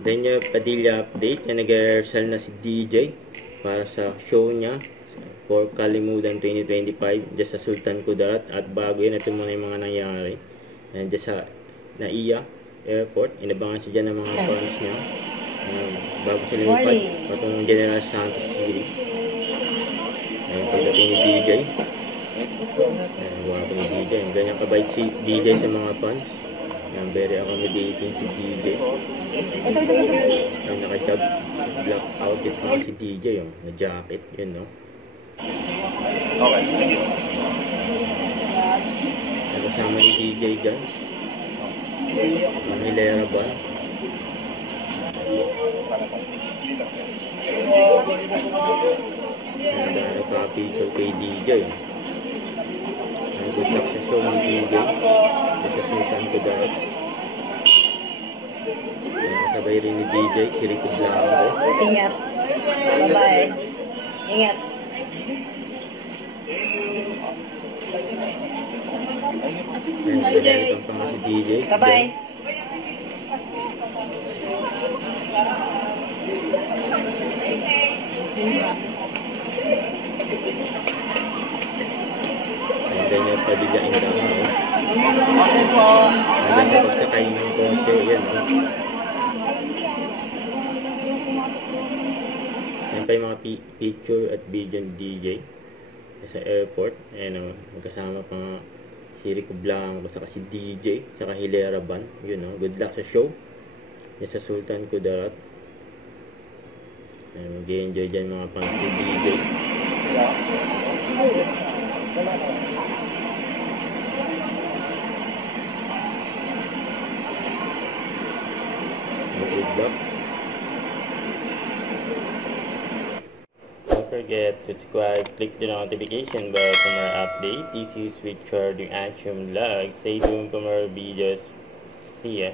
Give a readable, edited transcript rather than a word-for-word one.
Daniel Padilla update na nag-rehearsal na si DJ para sa show niya for Kalimutan 2025 dyan sa Sultan Kudarat. At bago yun, ito muna yung mga nangyari dyan sa NAIA Airport. Inabangan siya dyan ng mga fans niya bago siya lumipad patungong General Santos City. Ayun, pagdating ni DJ, wapo ni DJ, ganyan kabait si DJ sa mga fans. Very accommodating si DJ. Ang naka-job black outfit pa si DJ, na jacket, yun, no? Okay. Kasama ni DJ dyan. Ang hilera ba? Nagpa-picture kay DJ. Ang good luck sa show ni DJ. Sa Sultan Kudarat. Sabay rin ni DJ, si Rico Blanco. Ingat. Bye-bye. Ingat. Sinalitan pa nga si DJ. Bye-bye. Ayan yung Padilla in the house. Okay po. Maganda pagsakay ng kotse, yan, no? Yan pa yung mga picture at video ni DJ sa airport. Ayan, magkasama pa nga si Rico Blanco, saka si DJ, saka Hilera Band. Yun, no? Good luck sa show. Yan sa Sultan Kudarat. Mag-enjoy dyan mga fans ni DJ. Good luck. Don't forget to subscribe, click the notification bell for more updates. This is with Charlie Action Vlog. Stay tuned for more videos. See ya.